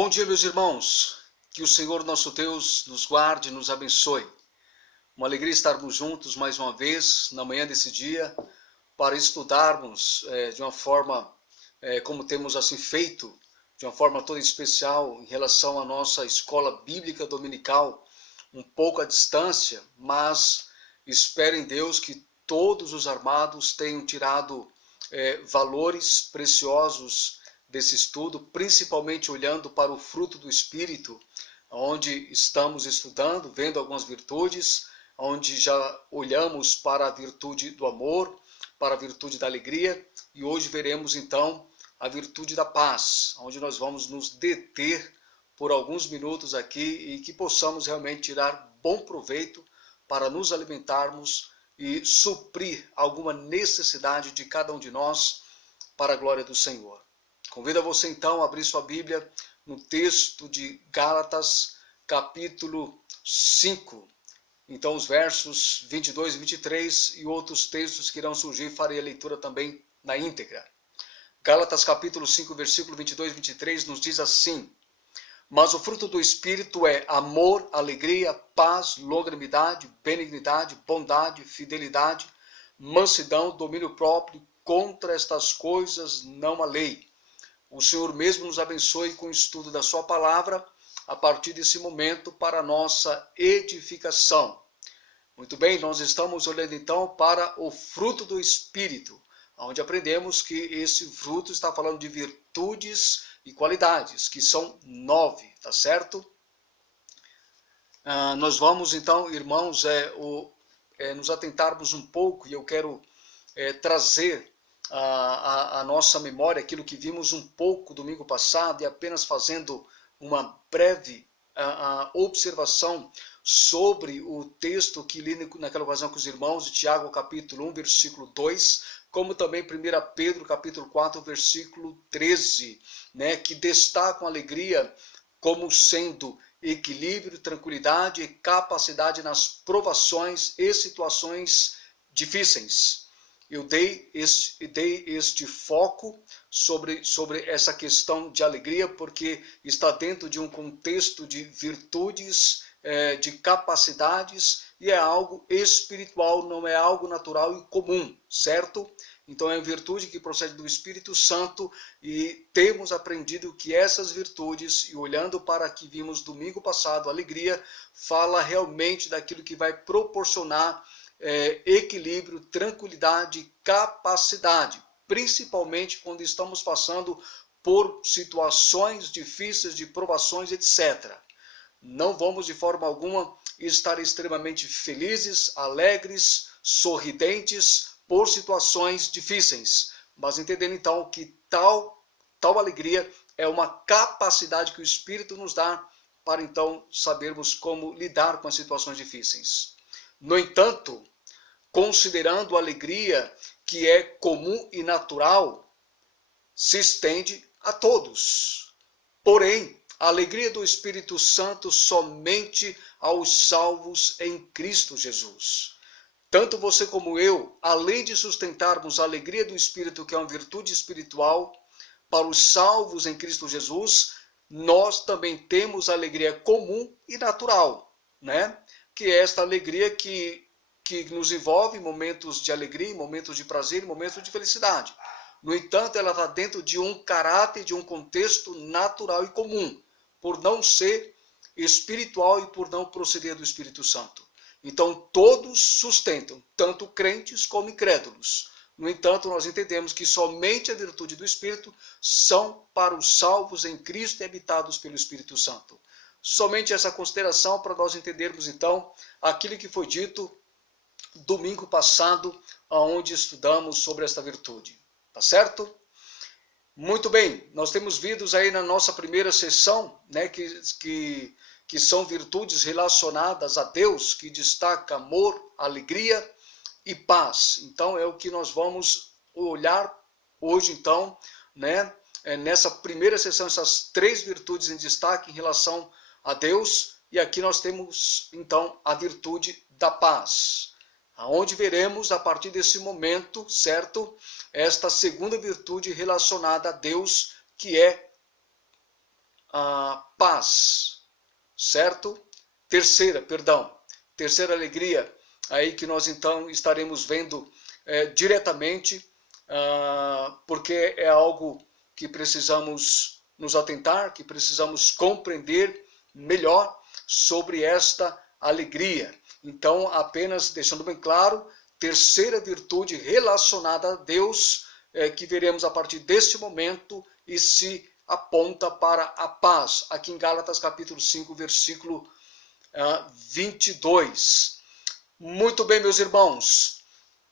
Bom dia, meus irmãos. Que o Senhor nosso Deus nos guarde e nos abençoe. Uma alegria estarmos juntos mais uma vez na manhã desse dia para estudarmos de uma forma, como temos assim feito, de uma forma toda especial em relação à nossa escola bíblica dominical, um pouco à distância, mas espero em Deus que todos os armados tenham tirado valores preciosos desse estudo, principalmente olhando para o fruto do Espírito, onde estamos estudando, vendo algumas virtudes, onde já olhamos para a virtude do amor, para a virtude da alegria, e hoje veremos então a virtude da paz, onde nós vamos nos deter por alguns minutos aqui e que possamos realmente tirar bom proveito para nos alimentarmos e suprir alguma necessidade de cada um de nós para a glória do Senhor. Convido a você então a abrir sua Bíblia no texto de Gálatas, capítulo 5. Então os versos 22 e 23 e outros textos que irão surgir, farei a leitura também na íntegra. Gálatas capítulo 5, versículo 22 e 23 nos diz assim: Mas o fruto do Espírito é amor, alegria, paz, longanimidade, benignidade, bondade, fidelidade, mansidão, domínio próprio. Contra estas coisas não há lei. O Senhor mesmo nos abençoe com o estudo da sua palavra a partir desse momento para a nossa edificação. Muito bem, nós estamos olhando então para o fruto do Espírito, onde aprendemos que esse fruto está falando de virtudes e qualidades, que são 9, tá certo? Nós vamos então, irmãos, nos atentarmos um pouco, e eu quero trazer a nossa memória aquilo que vimos um pouco domingo passado, e apenas fazendo uma breve observação sobre o texto que li naquela ocasião com os irmãos, de Tiago capítulo 1, versículo 2, como também 1 Pedro capítulo 4, versículo 13, né, que destacam a alegria como sendo equilíbrio, tranquilidade e capacidade nas provações e situações difíceis. Eu dei este foco sobre essa questão de alegria, porque está dentro de um contexto de virtudes, de capacidades, e é algo espiritual, não é algo natural e comum, certo? Então é virtude que procede do Espírito Santo, e temos aprendido que essas virtudes, e olhando para o que vimos domingo passado, a alegria, fala realmente daquilo que vai proporcionar equilíbrio, tranquilidade, capacidade, principalmente quando estamos passando por situações difíceis, de provações, etc. Não vamos de forma alguma estar extremamente felizes, alegres, sorridentes por situações difíceis, mas entendendo então que tal alegria é uma capacidade que o Espírito nos dá para então sabermos como lidar com as situações difíceis. No entanto, considerando a alegria que é comum e natural, se estende a todos. Porém, a alegria do Espírito Santo somente aos salvos em Cristo Jesus. Tanto você como eu, além de sustentarmos a alegria do Espírito, que é uma virtude espiritual, para os salvos em Cristo Jesus, nós também temos a alegria comum e natural, né? Que é esta alegria que nos envolve em momentos de alegria, em momentos de prazer, em momentos de felicidade. No entanto, ela está dentro de um caráter, de um contexto natural e comum, por não ser espiritual e por não proceder do Espírito Santo. Então, todos sustentam, tanto crentes como incrédulos. No entanto, nós entendemos que somente a virtude do Espírito são para os salvos em Cristo e habitados pelo Espírito Santo. Somente essa consideração para nós entendermos, então, aquilo que foi dito domingo passado, onde estudamos sobre esta virtude. Tá certo? Muito bem, nós temos visto aí na nossa primeira sessão, né, que são virtudes relacionadas a Deus, que destaca amor, alegria e paz. Então é o que nós vamos olhar hoje, então, né, nessa primeira sessão, essas 3 virtudes em destaque em relação a Deus, e aqui nós temos, então, a virtude da paz, aonde veremos, a partir desse momento, certo, esta segunda virtude relacionada a Deus, que é paz, certo? Terceira alegria aí que nós então estaremos vendo diretamente, porque é algo que precisamos nos atentar, que precisamos compreender melhor sobre esta alegria. Então, apenas deixando bem claro, terceira virtude relacionada a Deus, que veremos a partir deste momento e se aponta para a paz. Aqui em Gálatas capítulo 5, versículo 22. Muito bem, meus irmãos.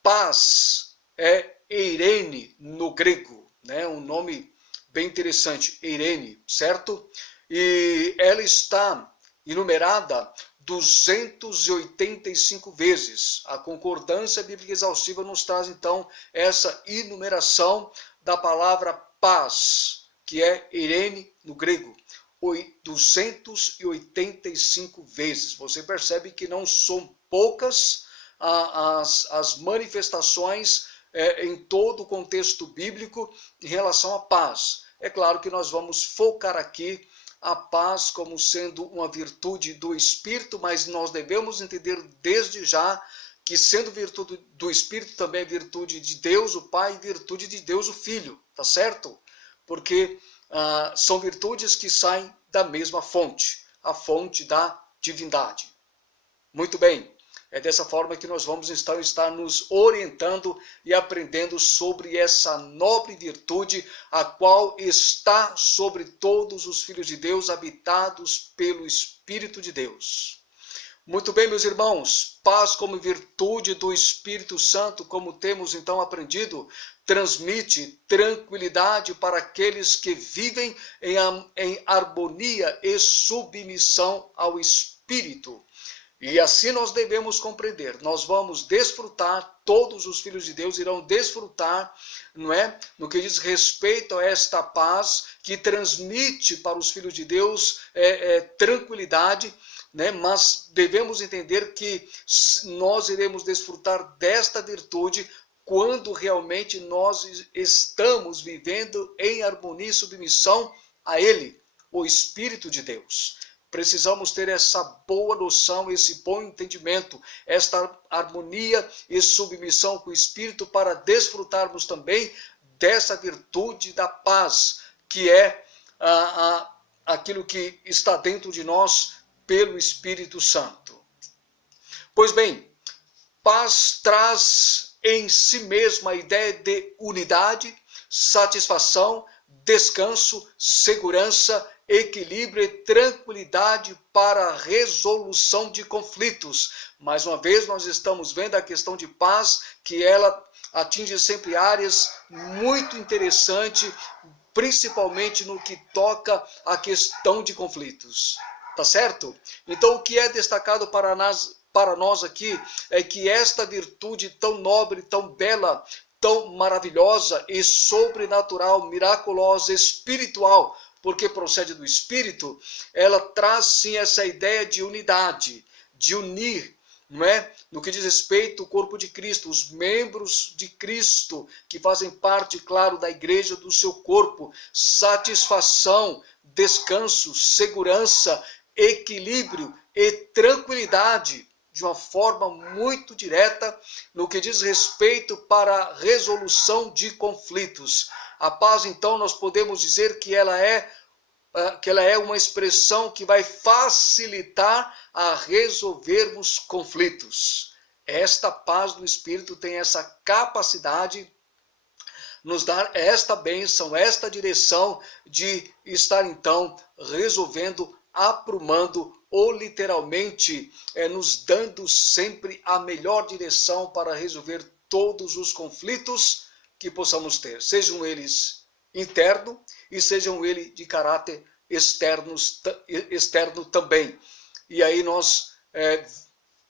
Paz é eirene no grego, né? Um nome bem interessante, eirene, certo? E ela está enumerada 285 vezes. A concordância bíblica exaustiva nos traz, então, essa enumeração da palavra paz, que é eirene no grego. 285 vezes. Você percebe que não são poucas as manifestações em todo o contexto bíblico em relação à paz. É claro que nós vamos focar aqui a paz como sendo uma virtude do Espírito, mas nós devemos entender desde já que sendo virtude do Espírito também é virtude de Deus o Pai e virtude de Deus o Filho, tá certo? Porque são virtudes que saem da mesma fonte, a fonte da divindade. Muito bem, é dessa forma que nós vamos então estar nos orientando e aprendendo sobre essa nobre virtude, a qual está sobre todos os filhos de Deus, habitados pelo Espírito de Deus. Muito bem, meus irmãos, paz como virtude do Espírito Santo, como temos então aprendido, transmite tranquilidade para aqueles que vivem em harmonia e submissão ao Espírito. E assim nós devemos compreender, nós vamos desfrutar, todos os filhos de Deus irão desfrutar, não é? No que diz respeito a esta paz que transmite para os filhos de Deus tranquilidade, né? Mas devemos entender que nós iremos desfrutar desta virtude quando realmente nós estamos vivendo em harmonia e submissão a Ele, o Espírito de Deus. Precisamos ter essa boa noção, esse bom entendimento, esta harmonia e submissão com o Espírito para desfrutarmos também dessa virtude da paz, que é aquilo que está dentro de nós pelo Espírito Santo. Pois bem, paz traz em si mesma a ideia de unidade, satisfação, descanso, segurança, equilíbrio e tranquilidade para a resolução de conflitos. Mais uma vez, nós estamos vendo a questão de paz, que ela atinge sempre áreas muito interessantes, principalmente no que toca à questão de conflitos. Tá certo? Então, o que é destacado para nós aqui é que esta virtude tão nobre, tão bela, tão maravilhosa e sobrenatural, miraculosa, espiritual, porque procede do Espírito, ela traz sim essa ideia de unidade, de unir, não é? No que diz respeito ao corpo de Cristo, os membros de Cristo, que fazem parte, claro, da igreja, do seu corpo, satisfação, descanso, segurança, equilíbrio e tranquilidade, de uma forma muito direta, no que diz respeito para a resolução de conflitos. A paz, então, nós podemos dizer que ela é uma expressão que vai facilitar a resolvermos conflitos. Esta paz do Espírito tem essa capacidade, nos dar esta bênção, esta direção de estar, então, resolvendo, aprumando ou literalmente nos dando sempre a melhor direção para resolver todos os conflitos que possamos ter, sejam eles interno e sejam eles de caráter externo também. E aí nós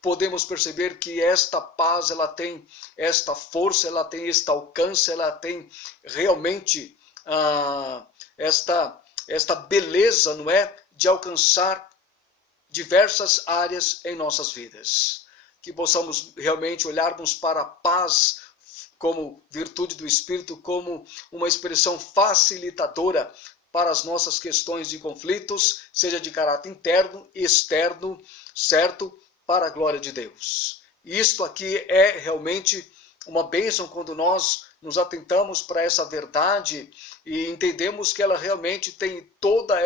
podemos perceber que esta paz, ela tem esta força, ela tem este alcance, ela tem realmente esta beleza, não é, de alcançar diversas áreas em nossas vidas. Que possamos realmente olharmos para a paz como virtude do Espírito, como uma expressão facilitadora para as nossas questões de conflitos, seja de caráter interno e externo, certo? Para a glória de Deus. Isto aqui é realmente uma bênção quando nós nos atentamos para essa verdade e entendemos que ela realmente tem todas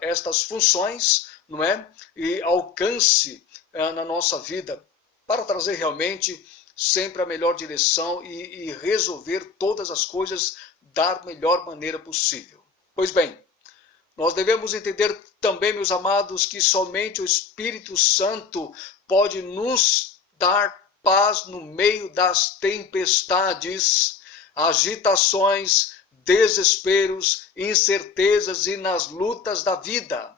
estas funções, não é? E alcance na nossa vida para trazer realmente sempre a melhor direção e resolver todas as coisas da melhor maneira possível. Pois bem, nós devemos entender também, meus amados, que somente o Espírito Santo pode nos dar paz no meio das tempestades, agitações, desesperos, incertezas e nas lutas da vida.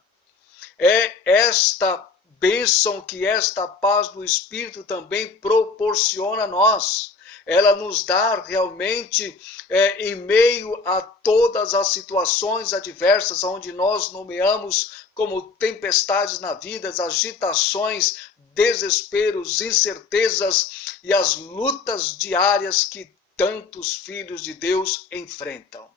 É esta bênção que esta paz do Espírito também proporciona a nós. Ela nos dá realmente, em meio a todas as situações adversas, onde nós nomeamos como tempestades na vida, as agitações, desesperos, incertezas e as lutas diárias que tantos filhos de Deus enfrentam.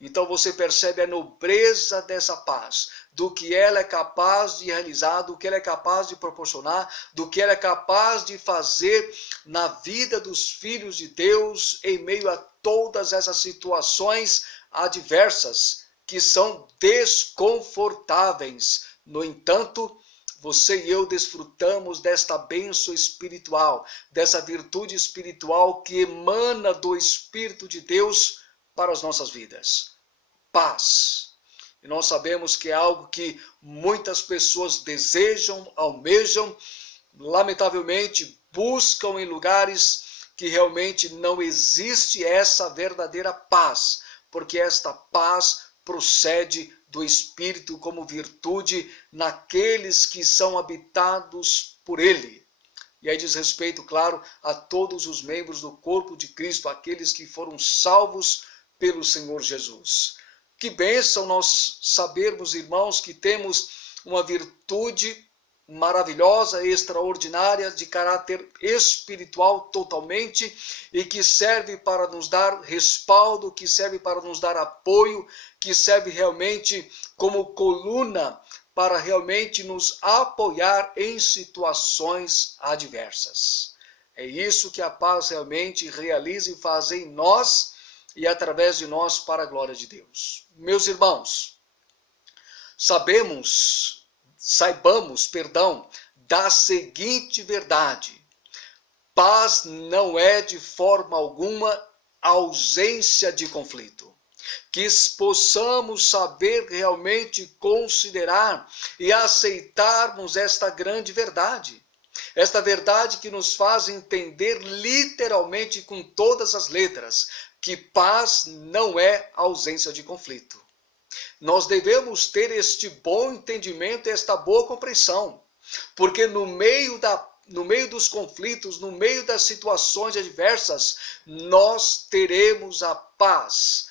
Então você percebe a nobreza dessa paz, do que ela é capaz de realizar, do que ela é capaz de proporcionar, do que ela é capaz de fazer na vida dos filhos de Deus em meio a todas essas situações adversas que são desconfortáveis. No entanto, você e eu desfrutamos desta bênção espiritual, dessa virtude espiritual que emana do Espírito de Deus para as nossas vidas. Paz. E nós sabemos que é algo que muitas pessoas desejam, almejam, lamentavelmente buscam em lugares que realmente não existe essa verdadeira paz, porque esta paz procede do Espírito como virtude naqueles que são habitados por Ele. E aí diz respeito, claro, a todos os membros do corpo de Cristo, aqueles que foram salvos pelo Senhor Jesus. Que bênção nós sabermos, irmãos, que temos uma virtude maravilhosa, extraordinária, de caráter espiritual totalmente, e que serve para nos dar respaldo, que serve para nos dar apoio, que serve realmente como coluna para realmente nos apoiar em situações adversas. É isso que a paz realmente realiza e faz em nós e através de nós para a glória de Deus. Meus irmãos, saibamos, da seguinte verdade: paz não é de forma alguma ausência de conflito. Que possamos saber realmente considerar e aceitarmos esta grande verdade. Esta verdade que nos faz entender literalmente com todas as letras que paz não é ausência de conflito. Nós devemos ter este bom entendimento e esta boa compreensão, porque no meio dos conflitos, no meio das situações adversas, nós teremos a paz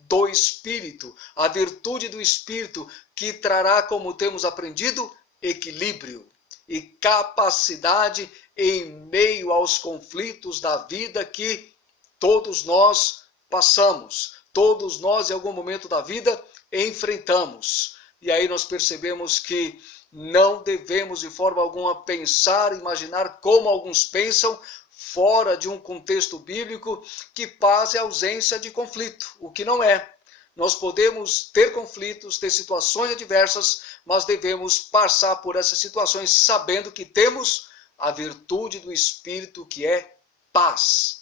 do Espírito, a virtude do Espírito, que trará, como temos aprendido, equilíbrio e capacidade em meio aos conflitos da vida que todos nós passamos, todos nós em algum momento da vida enfrentamos. E aí nós percebemos que não devemos de forma alguma pensar, imaginar como alguns pensam, fora de um contexto bíblico, que paz é ausência de conflito, o que não é. Nós podemos ter conflitos, ter situações adversas, mas devemos passar por essas situações sabendo que temos a virtude do Espírito, que é paz.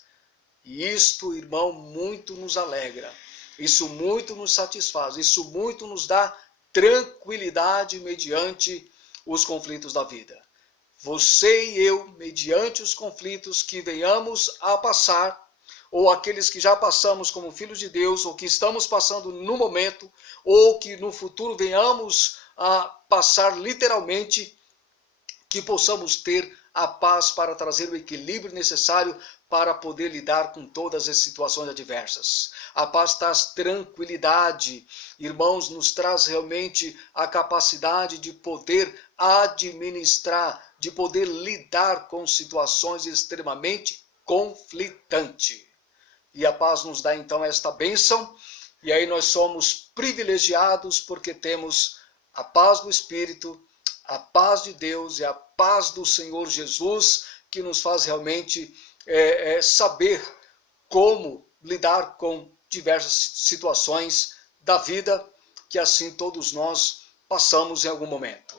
E isto, irmão, muito nos alegra, isso muito nos satisfaz, isso muito nos dá tranquilidade mediante os conflitos da vida. Você e eu, mediante os conflitos que venhamos a passar, ou aqueles que já passamos como filhos de Deus, ou que estamos passando no momento, ou que no futuro venhamos a passar literalmente, que possamos ter a paz para trazer o equilíbrio necessário para poder lidar com todas as situações adversas. A paz traz tranquilidade, irmãos, nos traz realmente a capacidade de poder administrar, de poder lidar com situações extremamente conflitantes. E a paz nos dá então esta bênção E aí nós somos privilegiados porque temos a paz do Espírito, a paz de Deus e a paz do Senhor Jesus, que nos faz realmente saber como lidar com diversas situações da vida, que assim todos nós passamos em algum momento.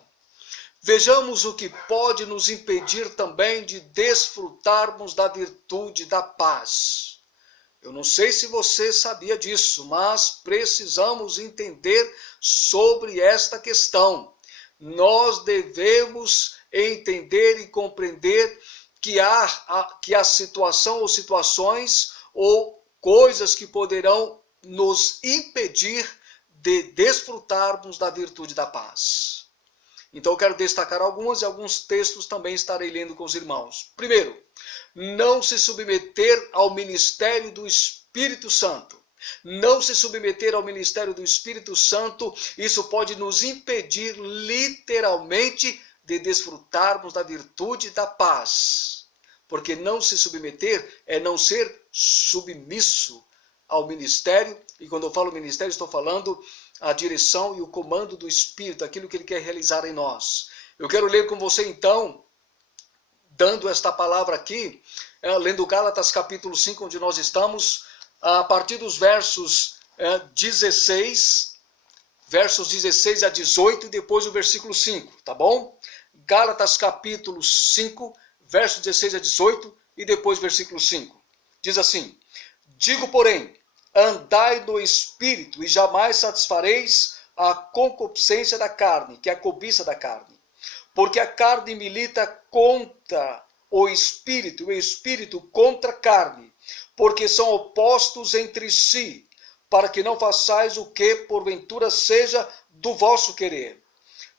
Vejamos o que pode nos impedir também de desfrutarmos da virtude da paz. Eu não sei se você sabia disso, mas precisamos entender sobre esta questão. Nós devemos entender e compreender que a situação ou situações ou coisas que poderão nos impedir de desfrutarmos da virtude da paz. Então eu quero destacar algumas e alguns textos também estarei lendo com os irmãos. Primeiro, não se submeter ao ministério do Espírito Santo. Não se submeter ao ministério do Espírito Santo, isso pode nos impedir literalmente de desfrutarmos da virtude da paz. Porque não se submeter é não ser submisso ao ministério, e quando eu falo ministério, estou falando a direção e o comando do Espírito, aquilo que Ele quer realizar em nós. Eu quero ler com você então, dando esta palavra aqui, lendo Gálatas capítulo 5, onde nós estamos, a partir dos versos 16 a 18 e depois o versículo 5, tá bom? Gálatas capítulo 5, versos 16 a 18 e depois versículo 5. Diz assim: digo, porém, andai no Espírito e jamais satisfareis a concupiscência da carne, que é a cobiça da carne. Porque a carne milita contra o Espírito, e o Espírito contra a carne, porque são opostos entre si, para que não façais o que porventura seja do vosso querer.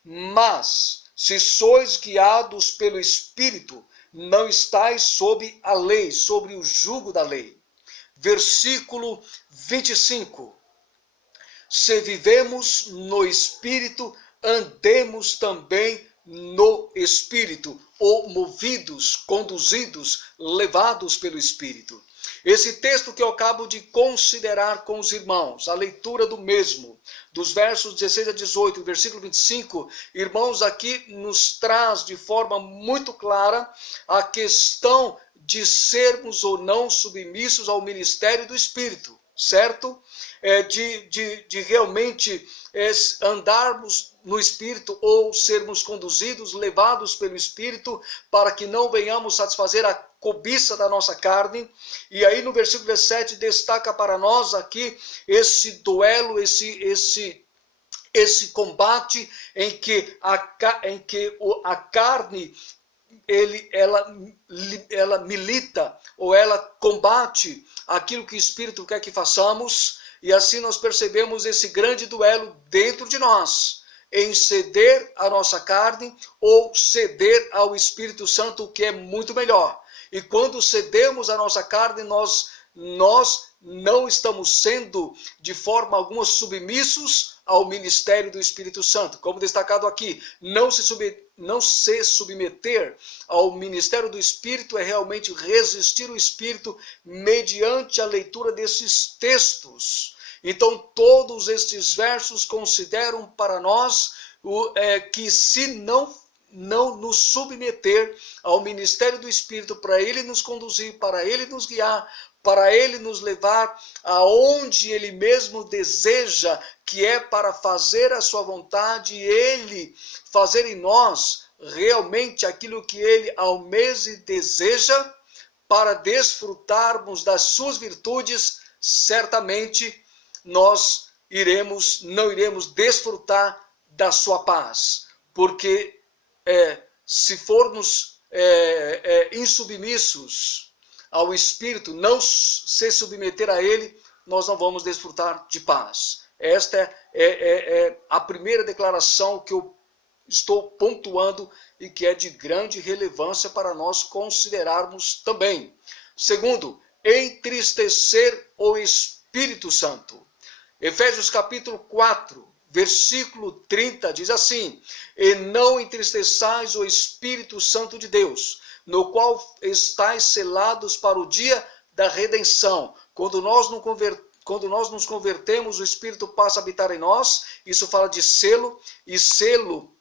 Mas, se sois guiados pelo Espírito, não estáis sob a lei, sobre o jugo da lei. Versículo 25. Se vivemos no Espírito, andemos também no Espírito, ou movidos, conduzidos, levados pelo Espírito. Esse texto que eu acabo de considerar com os irmãos, a leitura do mesmo, dos versos 16 a 18, versículo 25, irmãos, aqui nos traz de forma muito clara a questão de sermos ou não submissos ao ministério do Espírito, certo? De realmente andarmos no Espírito ou sermos conduzidos, levados pelo Espírito, para que não venhamos satisfazer a cobiça da nossa carne. E aí no versículo 17 destaca para nós aqui esse duelo, esse combate em que a carne ela milita ou ela combate aquilo que o Espírito quer que façamos, e assim nós percebemos esse grande duelo dentro de nós, em ceder à nossa carne ou ceder ao Espírito Santo, o que é muito melhor. E quando cedemos à nossa carne, nós não estamos sendo de forma alguma submissos ao ministério do Espírito Santo. Como destacado aqui, não se submeter ao ministério do Espírito é realmente resistir o Espírito mediante a leitura desses textos. Então, todos estes versos consideram para nós que se não nos submeter ao ministério do Espírito, para Ele nos conduzir, para Ele nos guiar, para Ele nos levar aonde Ele mesmo deseja, que é para fazer a sua vontade, e Ele fazer em nós realmente aquilo que Ele almeja e deseja, para desfrutarmos das suas virtudes, certamente nós não iremos desfrutar da sua paz, porque se formos insubmissos ao Espírito, não se submeter a Ele, nós não vamos desfrutar de paz. Esta é a primeira declaração que eu estou pontuando e que é de grande relevância para nós considerarmos também. Segundo, entristecer o Espírito Santo. Efésios capítulo 4, versículo 30 diz assim: e não entristeçais o Espírito Santo de Deus, no qual estáis selados para o dia da redenção. Quando nós quando nós nos convertemos, o Espírito passa a habitar em nós. Isso fala de selo, e selo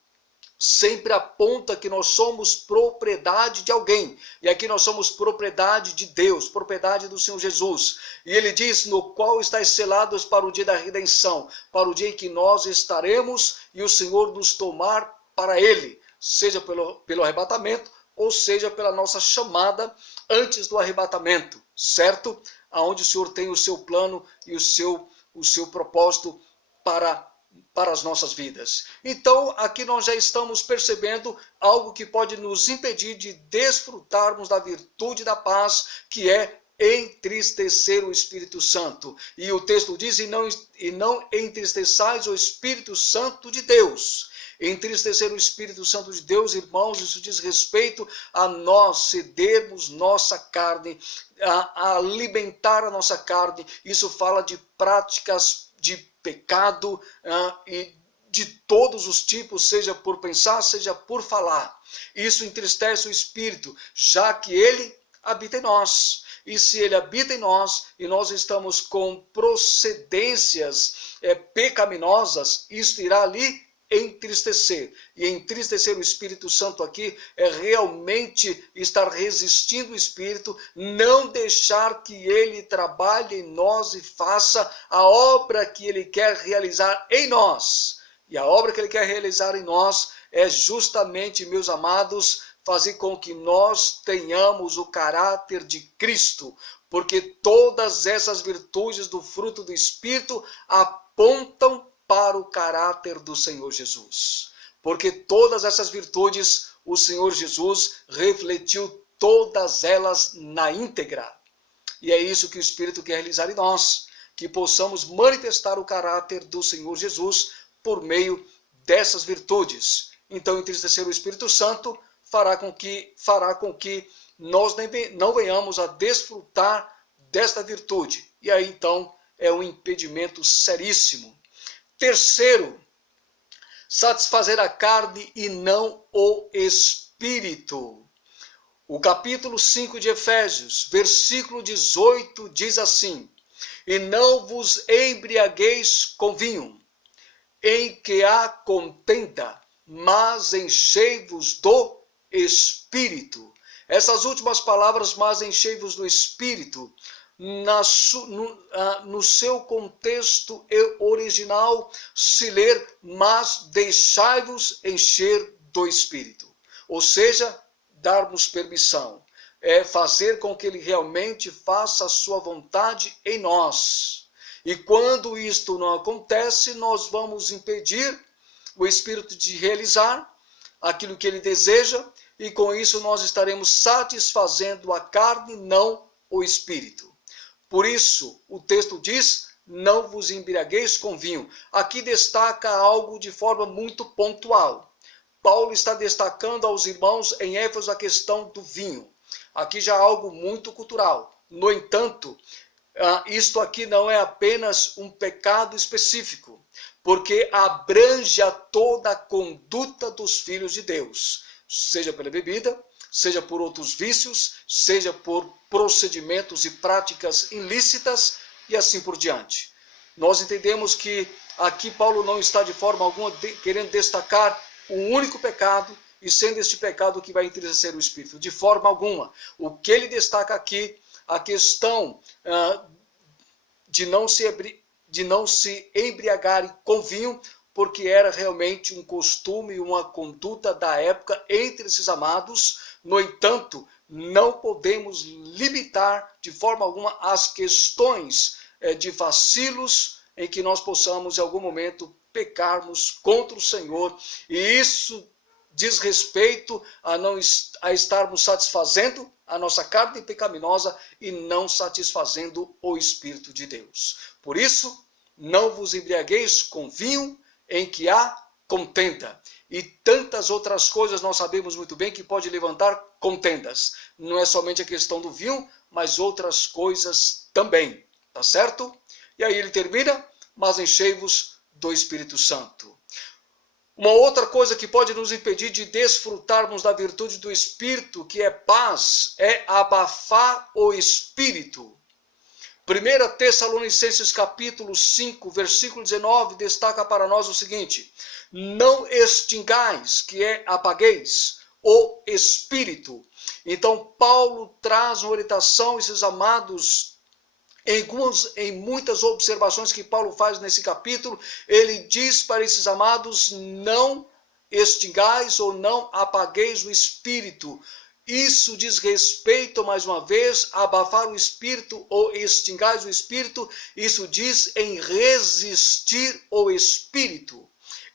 sempre aponta que nós somos propriedade de alguém. E aqui nós somos propriedade de Deus, propriedade do Senhor Jesus. E ele diz, no qual estáis selados para o dia da redenção, para o dia em que nós estaremos e o Senhor nos tomar para ele, seja pelo arrebatamento, ou seja pela nossa chamada antes do arrebatamento, certo? Aonde o Senhor tem o seu plano e o seu propósito para as nossas vidas. Então, aqui nós já estamos percebendo algo que pode nos impedir de desfrutarmos da virtude da paz, que é entristecer o Espírito Santo. E o texto diz, e não entristeçais o Espírito Santo de Deus. Entristecer o Espírito Santo de Deus, irmãos, isso diz respeito a nós cedermos nossa carne, a alimentar a nossa carne. Isso fala de práticas de pecado e de todos os tipos, seja por pensar, seja por falar. Isso entristece o Espírito, já que ele habita em nós. E se ele habita em nós, e nós estamos com procedências pecaminosas, isso irá ali entristecer. E entristecer o Espírito Santo aqui é realmente estar resistindo o Espírito, não deixar que ele trabalhe em nós e faça a obra que ele quer realizar em nós. E a obra que ele quer realizar em nós é justamente, meus amados, fazer com que nós tenhamos o caráter de Cristo, porque todas essas virtudes do fruto do Espírito apontam para o caráter do Senhor Jesus. Porque todas essas virtudes, o Senhor Jesus refletiu todas elas na íntegra. E é isso que o Espírito quer realizar em nós, que possamos manifestar o caráter do Senhor Jesus por meio dessas virtudes. Então, entristecer o Espírito Santo fará com que nós não venhamos a desfrutar desta virtude. E aí, então, é um impedimento seríssimo. Terceiro, satisfazer a carne e não o espírito. O capítulo 5 de Efésios, versículo 18, diz assim: e não vos embriagueis com vinho, em que há contenda, mas enchei-vos do Espírito. Essas últimas palavras, mas enchei-vos do Espírito, no seu contexto original se ler, mas deixai-vos encher do Espírito. Ou seja, darmos permissão. É fazer com que ele realmente faça a sua vontade em nós. E quando isto não acontece, nós vamos impedir o Espírito de realizar aquilo que ele deseja, e com isso nós estaremos satisfazendo a carne, não o Espírito. Por isso, o texto diz, não vos embriagueis com vinho. Aqui destaca algo de forma muito pontual. Paulo está destacando aos irmãos em Éfeso a questão do vinho. Aqui já é algo muito cultural. No entanto, isto aqui não é apenas um pecado específico, porque abrange a toda a conduta dos filhos de Deus, seja pela bebida, seja por outros vícios, seja por procedimentos e práticas ilícitas e assim por diante. Nós entendemos que aqui Paulo não está de forma alguma querendo destacar um único pecado e sendo este pecado que vai entristecer o Espírito. De forma alguma. O que ele destaca aqui, a questão de não se embriagarem com vinho, porque era realmente um costume e uma conduta da época entre esses amados. No entanto, não podemos limitar de forma alguma as questões de vacilos em que nós possamos em algum momento pecarmos contra o Senhor, e isso diz respeito a estarmos satisfazendo a nossa carne pecaminosa e não satisfazendo o Espírito de Deus. Por isso, não vos embriagueis com vinho em que há contenda. E tantas outras coisas nós sabemos muito bem que pode levantar contendas. Não é somente a questão do vinho, mas outras coisas também. Tá certo? E aí ele termina, mas enchei-vos do Espírito Santo. Uma outra coisa que pode nos impedir de desfrutarmos da virtude do Espírito, que é paz, é abafar o Espírito. 1 Tessalonicenses capítulo 5, versículo 19, destaca para nós o seguinte: não extingais, que é apagueis, o Espírito. Então Paulo traz uma orientação, esses amados, em muitas observações que Paulo faz nesse capítulo, ele diz para esses amados: não extingais ou não apagueis o Espírito. Isso diz respeito, mais uma vez, a abafar o Espírito ou extingais o Espírito. Isso diz em resistir o Espírito,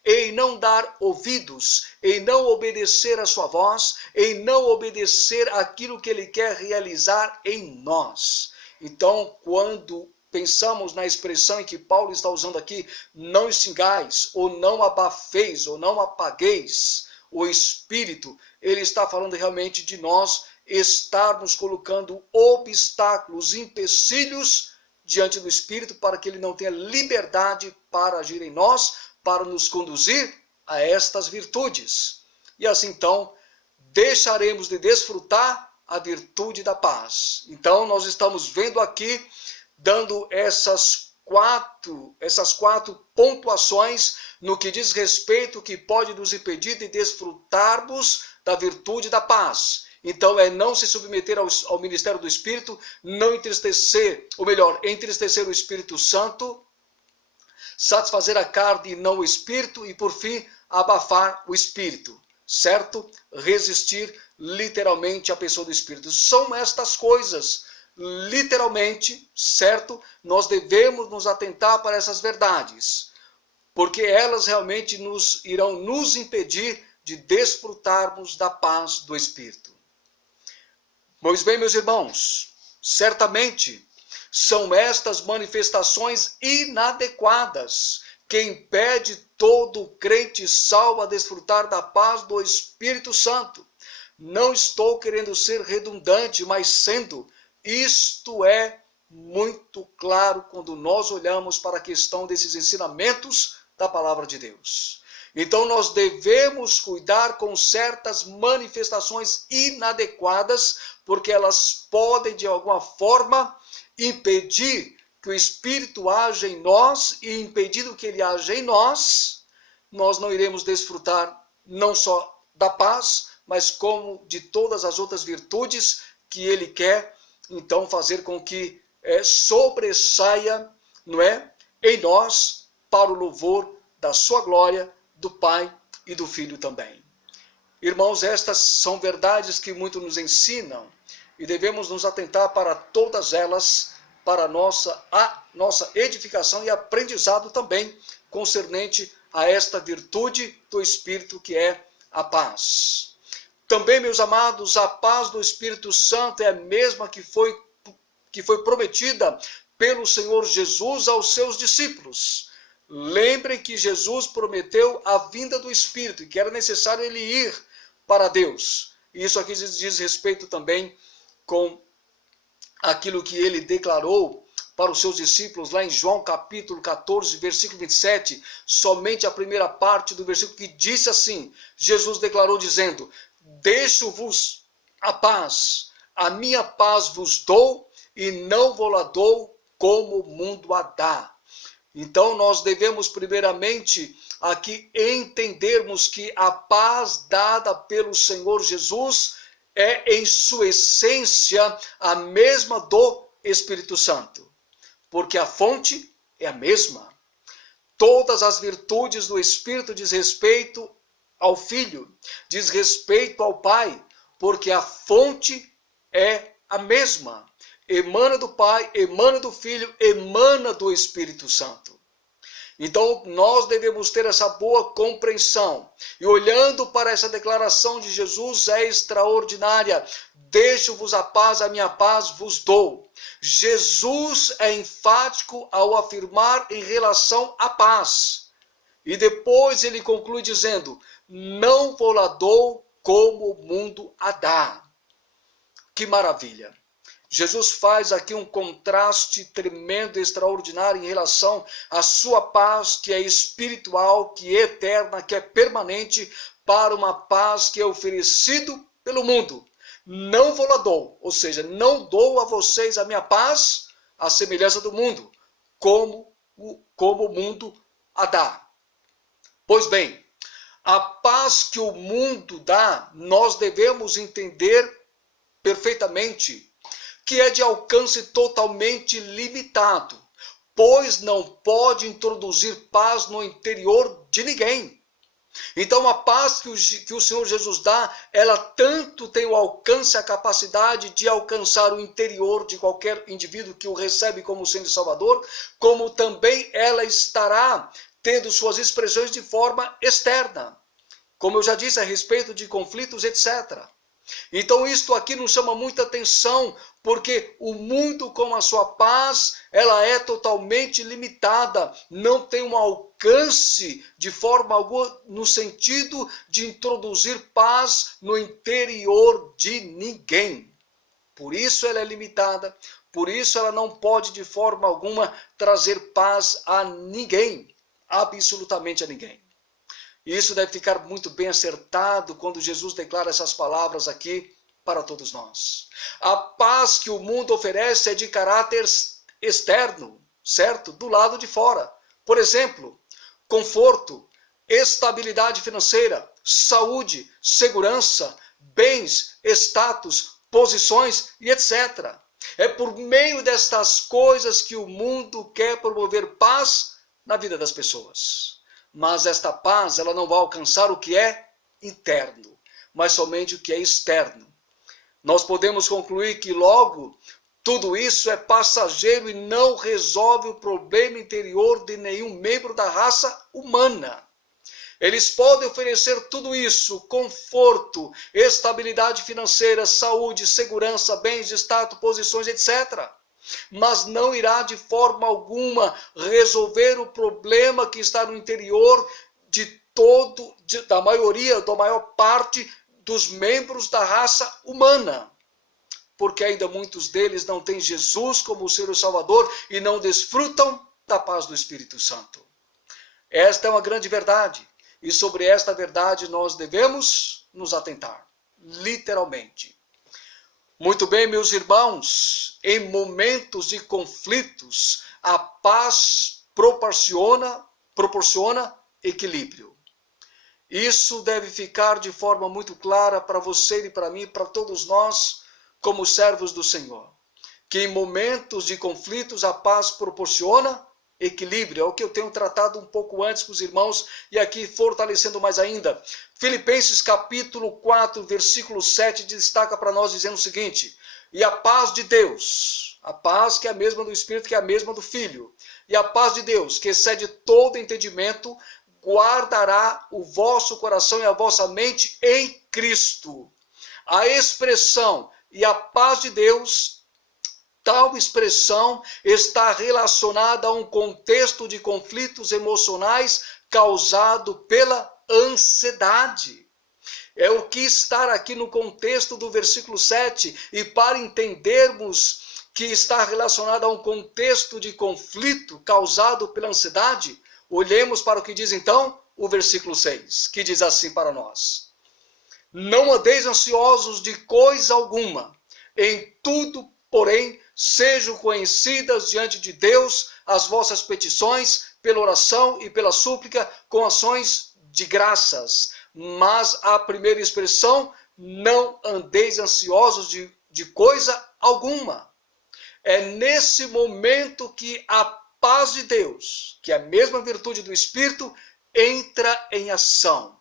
em não dar ouvidos, em não obedecer a sua voz, em não obedecer aquilo que ele quer realizar em nós. Então, quando pensamos na expressão em que Paulo está usando aqui, não extingais, ou não abafeis, ou não apagueis o Espírito, ele está falando realmente de nós estarmos colocando obstáculos, empecilhos diante do Espírito para que ele não tenha liberdade para agir em nós, para nos conduzir a estas virtudes. E assim, então, deixaremos de desfrutar a virtude da paz. Então, nós estamos vendo aqui, dando essas quatro pontuações no que diz respeito que pode nos impedir de desfrutarmos da virtude da paz. Então, é não se submeter ao ministério do Espírito, não entristecer, ou melhor, entristecer o Espírito Santo, satisfazer a carne e não o Espírito, e por fim, abafar o Espírito, certo? Resistir literalmente à pessoa do Espírito. São estas coisas, literalmente, certo? Nós devemos nos atentar para essas verdades, porque elas realmente irão nos impedir de desfrutarmos da paz do Espírito. Pois bem, meus irmãos, certamente são estas manifestações inadequadas que impede todo crente salvo a desfrutar da paz do Espírito Santo. Não estou querendo ser redundante, mas sendo, isto é muito claro quando nós olhamos para a questão desses ensinamentos da palavra de Deus. Então nós devemos cuidar com certas manifestações inadequadas, porque elas podem de alguma forma impedir que o Espírito haja em nós, e impedindo que ele haja em nós, nós não iremos desfrutar não só da paz, mas como de todas as outras virtudes que ele quer, então, fazer com que sobressaia, não é, em nós, para o louvor da sua glória, do Pai e do Filho também. Irmãos, estas são verdades que muito nos ensinam, e devemos nos atentar para todas elas, para a nossa edificação e aprendizado também, concernente a esta virtude do Espírito que é a paz. Também, meus amados, a paz do Espírito Santo é a mesma que foi prometida pelo Senhor Jesus aos seus discípulos. Lembrem que Jesus prometeu a vinda do Espírito e que era necessário ele ir para Deus. E isso aqui diz respeito também com aquilo que ele declarou para os seus discípulos lá em João capítulo 14, versículo 27, somente a primeira parte do versículo, que disse assim: Jesus declarou dizendo: deixo-vos a paz, a minha paz vos dou, e não vou-la dou como o mundo a dá. Então nós devemos primeiramente aqui entendermos que a paz dada pelo Senhor Jesus é em sua essência a mesma do Espírito Santo, porque a fonte é a mesma. Todas as virtudes do Espírito diz respeito ao Filho, diz respeito ao Pai, porque a fonte é a mesma. Emana do Pai, emana do Filho, emana do Espírito Santo. Então, nós devemos ter essa boa compreensão. E olhando para essa declaração de Jesus, é extraordinária. Deixo-vos a paz, a minha paz vos dou. Jesus é enfático ao afirmar em relação à paz. E depois ele conclui dizendo: não vou-la dou como o mundo a dá. Que maravilha! Jesus faz aqui um contraste tremendo, extraordinário em relação à sua paz, que é espiritual, que é eterna, que é permanente, para uma paz que é oferecido pelo mundo. Não vou-la dou, ou seja, não dou a vocês a minha paz à semelhança do mundo, como o mundo a dá. Pois bem, a paz que o mundo dá, nós devemos entender perfeitamente que é de alcance totalmente limitado, pois não pode introduzir paz no interior de ninguém. Então a paz que o Senhor Jesus dá, ela tanto tem o alcance, a capacidade de alcançar o interior de qualquer indivíduo que o recebe como sendo Salvador, como também ela estará tendo suas expressões de forma externa, como eu já disse, a respeito de conflitos, etc. Então isto aqui nos chama muita atenção, porque o mundo com a sua paz, ela é totalmente limitada, não tem um alcance de forma alguma no sentido de introduzir paz no interior de ninguém. Por isso ela é limitada, por isso ela não pode de forma alguma trazer paz a ninguém, absolutamente a ninguém. E isso deve ficar muito bem acertado quando Jesus declara essas palavras aqui para todos nós. A paz que o mundo oferece é de caráter externo, certo? Do lado de fora. Por exemplo, conforto, estabilidade financeira, saúde, segurança, bens, status, posições e etc. É por meio destas coisas que o mundo quer promover paz na vida das pessoas. Mas esta paz, ela não vai alcançar o que é interno, mas somente o que é externo. Nós podemos concluir que logo tudo isso é passageiro e não resolve o problema interior de nenhum membro da raça humana. Eles podem oferecer tudo isso, conforto, estabilidade financeira, saúde, segurança, bens, status, posições, etc., mas não irá de forma alguma resolver o problema que está no interior da maior parte dos membros da raça humana. Porque ainda muitos deles não têm Jesus como o Senhor Salvador e não desfrutam da paz do Espírito Santo. Esta é uma grande verdade, e sobre esta verdade nós devemos nos atentar, literalmente. Muito bem, meus irmãos, em momentos de conflitos, a paz proporciona equilíbrio. Isso deve ficar de forma muito clara para você e para mim, para todos nós, como servos do Senhor. Que em momentos de conflitos a paz proporciona equilíbrio. É o que eu tenho tratado um pouco antes com os irmãos e aqui fortalecendo mais ainda. Filipenses capítulo 4, versículo 7 destaca para nós dizendo o seguinte: e a paz de Deus, a paz que é a mesma do Espírito, que é a mesma do Filho, e a paz de Deus, que excede todo entendimento, guardará o vosso coração e a vossa mente em Cristo. A expressão e a paz de Deus, tal expressão está relacionada a um contexto de conflitos emocionais causado pela ansiedade. É o que está aqui no contexto do versículo 7, e para entendermos que está relacionado a um contexto de conflito causado pela ansiedade, olhemos para o que diz então o versículo 6, que diz assim para nós: não andeis ansiosos de coisa alguma, em tudo, porém, sejam conhecidas diante de Deus as vossas petições, pela oração e pela súplica, com ações de graças. Mas a primeira expressão, não andeis ansiosos de coisa alguma. É nesse momento que a paz de Deus, que é a mesma virtude do Espírito, entra em ação.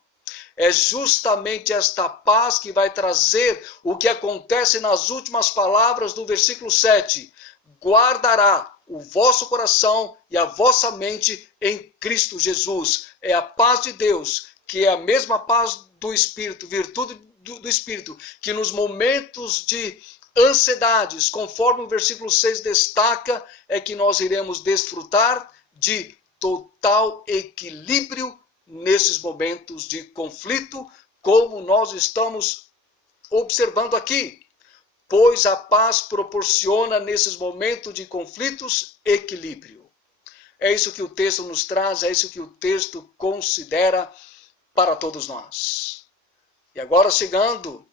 É justamente esta paz que vai trazer o que acontece nas últimas palavras do versículo 7. Guardará o vosso coração e a vossa mente em Cristo Jesus. É a paz de Deus, que é a mesma paz do Espírito, virtude do Espírito, que nos momentos de ansiedades, conforme o versículo 6 destaca, é que nós iremos desfrutar de total equilíbrio nesses momentos de conflito, como nós estamos observando aqui. Pois a paz proporciona nesses momentos de conflitos equilíbrio. É isso que o texto nos traz, é isso que o texto considera para todos nós. E agora chegando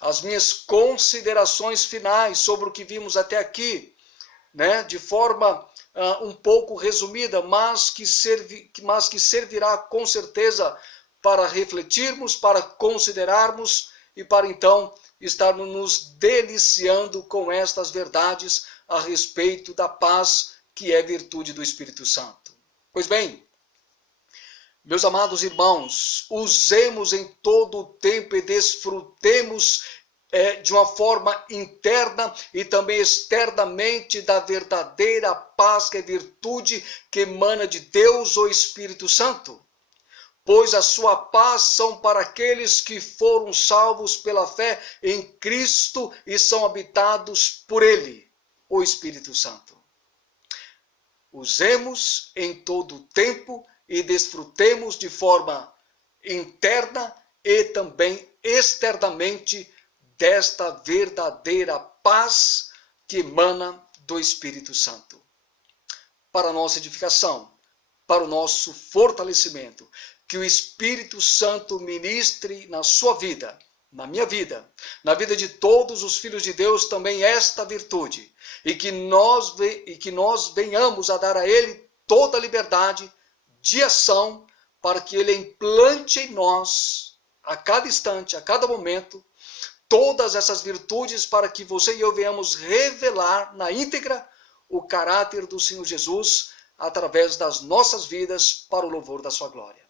às minhas considerações finais sobre o que vimos até aqui, né, de forma um pouco resumida, mas que servirá com certeza para refletirmos, para considerarmos e para então estarmos nos deliciando com estas verdades a respeito da paz, que é virtude do Espírito Santo. Pois bem, meus amados irmãos, usemos em todo o tempo e desfrutemos de uma forma interna e também externamente da verdadeira paz, que é virtude que emana de Deus, o Espírito Santo. Pois a sua paz são para aqueles que foram salvos pela fé em Cristo e são habitados por Ele, o Espírito Santo. Usemos em todo o tempo e desfrutemos de forma interna e também externamente desta verdadeira paz que emana do Espírito Santo. Para a nossa edificação, para o nosso fortalecimento, que o Espírito Santo ministre na sua vida, na minha vida, na vida de todos os filhos de Deus também esta virtude, e que nós venhamos a dar a Ele toda a liberdade de ação, para que Ele implante em nós, a cada instante, a cada momento, todas essas virtudes, para que você e eu venhamos revelar na íntegra o caráter do Senhor Jesus, através das nossas vidas, para o louvor da sua glória.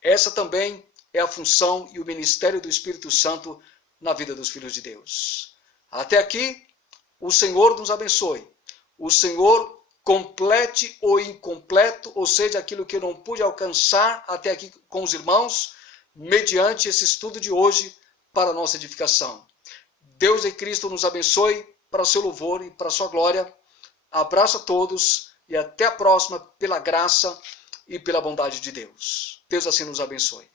Essa também é a função e o ministério do Espírito Santo na vida dos filhos de Deus. Até aqui, o Senhor nos abençoe. O Senhor complete o incompleto, ou seja, aquilo que eu não pude alcançar até aqui com os irmãos, mediante esse estudo de hoje, para a nossa edificação. Deus e Cristo nos abençoe para o seu louvor e para a sua glória. Abraço a todos e até a próxima, pela graça e pela bondade de Deus. Deus assim nos abençoe.